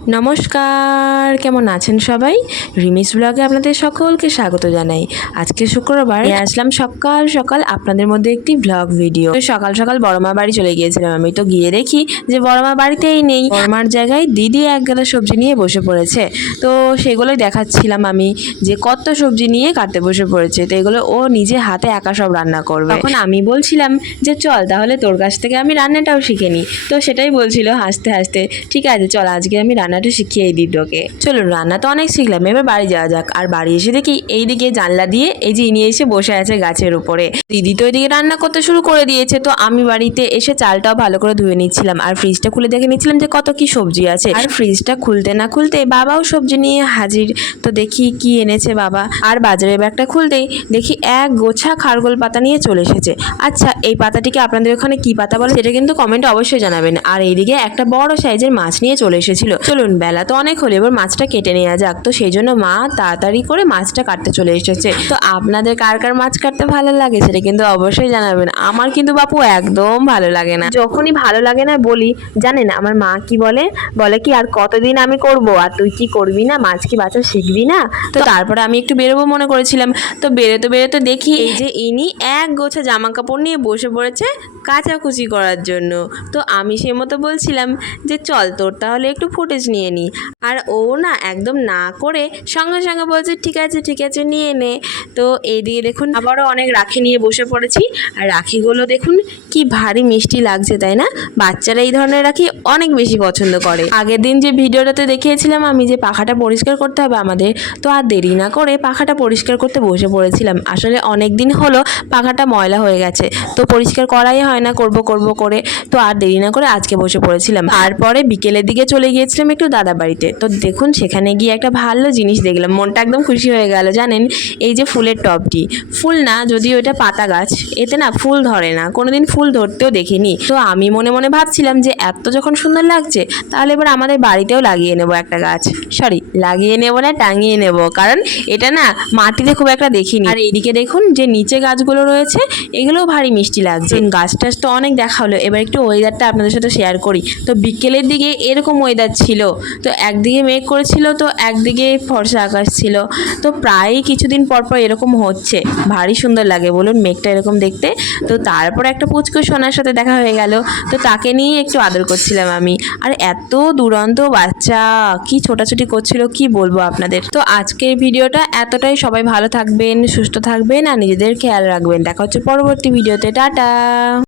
নমস্কার কেমন আছেন সবাই? রিমিস ব্লগে আপনাদের সকলকে স্বাগত জানাই। আজকে শুক্রবার। আসলাম সকাল সকাল আপনাদের মধ্যে একটি ব্লগ ভিডিও সকাল সকাল বড়মা বাড়ি চলে গিয়েছিলাম আমি। তো গিয়ে দেখি যে বড়মা বাড়িতেই নেই। বড়মার জায়গায় দিদি এক গাদা সবজি নিয়ে বসে পড়েছে। তো সেগুলোই দেখাচ্ছিলাম আমি যে কত সবজি নিয়ে কাটতে বসে পড়েছে। তো এগুলো ও নিজে হাতে একা সব রান্না করবে। তখন আমি বলছিলাম যে চল তাহলে তোর কাছ থেকে আমি রান্নাটাও শিখে নিই। তো সেটাই বলছিল হাসতে হাসতে। ঠিক আছে চল আজকে আমি রান্নাটা শিখিয়ে দিই তোকে চলো, রান্না তো অনেক শিখলাম, এবার বাড়ি যাওয়া যাক। আর বাড়ি এসে দেখি এইদিকে জানলা দিয়ে এই যে ইনি এসে বসে আছে গাছের উপরে। দিদি তো এদিকে রান্না করতে শুরু করে দিয়েছে, তো আমি বাড়িতে এসে চালটাও ভালো করে ধুয়ে নিচ্ছিলাম। আর ফ্রিজটা খুলে দেখে নিচ্ছিলাম যে কত কি সবজি আছে। আর ফ্রিজটা খুলতে না খুলতে বাবাও সবজি নিয়ে হাজির, তো দেখি কি এনেছে বাবা। আর বাজারের ব্যাগটা খুলতেই দেখি এক গোছা খারগোল পাতা নিয়ে চলে এসেছে। আচ্ছা এই পাতাটিকে আপনাদের ওখানে কি পাতা বলে? সেটা কিন্তু কমেন্টে অবশ্যই জানাবেন। আর এইদিকে একটা বড় সাইজের মাছ নিয়ে চলে এসেছিল। চলুন, বেলা তো অনেক হলো, এবার মাছটা কেটে নেওয়া যাক। তো সেই জন্য মা তাড়াতাড়ি করে মাছটা কাটতে চলে এসেছে। তো আপনাদের কার কার মাছ কাটতে ভালো লাগে সেটা কিন্তু অবশ্যই জানাবেন। আমার কিন্তু বাপু একদম ভালো লাগে না। যখনই ভালো লাগে না বলি, জানেন আমার মা কি বলে? বলে কি, আর কতদিন আমি করব? আর তুই কি করবি না? মাছ কি বাচ্চা শিখবি না? তো তারপরে আমি একটু বেরোবো মনে করেছিলাম। তো বেরোতে বেরোতে দেখি এই যে ইনি এক গোছা জামা কাপড় নিয়ে বসে পড়েছে কাচাকুচি করার জন্য। তো আমি সে মতো বলছিলাম যে, চল তোর তাহলে একটু ফুটেজ নিয়ে নি। আর ও না একদম না করে সঙ্গে সঙ্গে বলছে, ঠিক আছে ঠিক আছে, নিয়ে নে। তো এইদিকে দেখুন, আবারও অনেক রাখি নিয়ে বসে পড়েছি। আর রাখিগুলো দেখুন, কি ভারী মিষ্টি লাগছে, তাই না? বাচ্চারা এই ধরনের রাখি অনেক বেশি পছন্দ করে। আগের দিন যে ভিডিওটাতে দেখিয়েছিলাম আমি যে পাখাটা পরিষ্কার করতে হবে আমাদের, তো আর দেরি না করে পাখাটা পরিষ্কার করতে বসে পড়েছিলাম। আসলে অনেক দিন হলো পাখাটা ময়লা হয়ে গেছে, তো পরিষ্কার করাই হয় না, করব করব করে, তো আর দেরি না করে আজকে বসে পড়েছিলাম। তারপরে বিকেলের দিকে চলে গিয়েছিলাম একটু দাদা বাড়িতে। তো দেখুন, সেখানে গিয়ে একটা ভালো জিনিস দেখলাম। মনটা একদম খুশি হয়ে গেল, জানেন? এই যে ফুলের টবটি ফুল না, যদিও এটা পাতা গাছ, এতে না ফুল ধরে না। কোনোদিন ফুল ধরতেও দেখিনি। তো আমি মনে মনে ভাবছিলাম যে, এত যখন সুন্দর লাগছে, তাহলে এবার আমাদের বাড়িতেও লাগিয়ে নেব একটা গাছ। সরি লাগিয়ে নেব না, টাঙিয়ে নেব। কারণ এটা না মাটিতে খুব একটা দেখিনি। আর এইদিকে দেখুন, যে নিচে গাছগুলো রয়েছে, এগুলোও ভারী মিষ্টি লাগছে। গাছ টাছ তো অনেক দেখা হলো এবার একটু ওয়েদারটা আপনাদের সাথে শেয়ার করি। তো বিকেলের দিকে এরকম ওয়েদার ছিল। তো একদিকে মেঘ করেছিল, তো একদিকে ফর্সা আকাশ ছিল। তো প্রায়ই কিছুদিন পর পর এরকম হচ্ছে। ভারী সুন্দর লাগে, বলুন মেঘটা এরকম দেখতে। তো তারপর একটা পুচকু সোনার সাথে দেখা হয়ে গেল। তো তাকে নিয়ে একটু আদর করছিলাম আমি। আর এত দুরন্ত বাচ্চা, কি ছোটাছুটি করছিল, কি বলব আপনাদের? তো আজকের ভিডিওটা এতটাই। সবাই ভালো থাকবেন, সুস্থ থাকবেন, আর নিজেদের খেয়াল রাখবেন। দেখা হচ্ছে পরবর্তী ভিডিওতে। টাটা!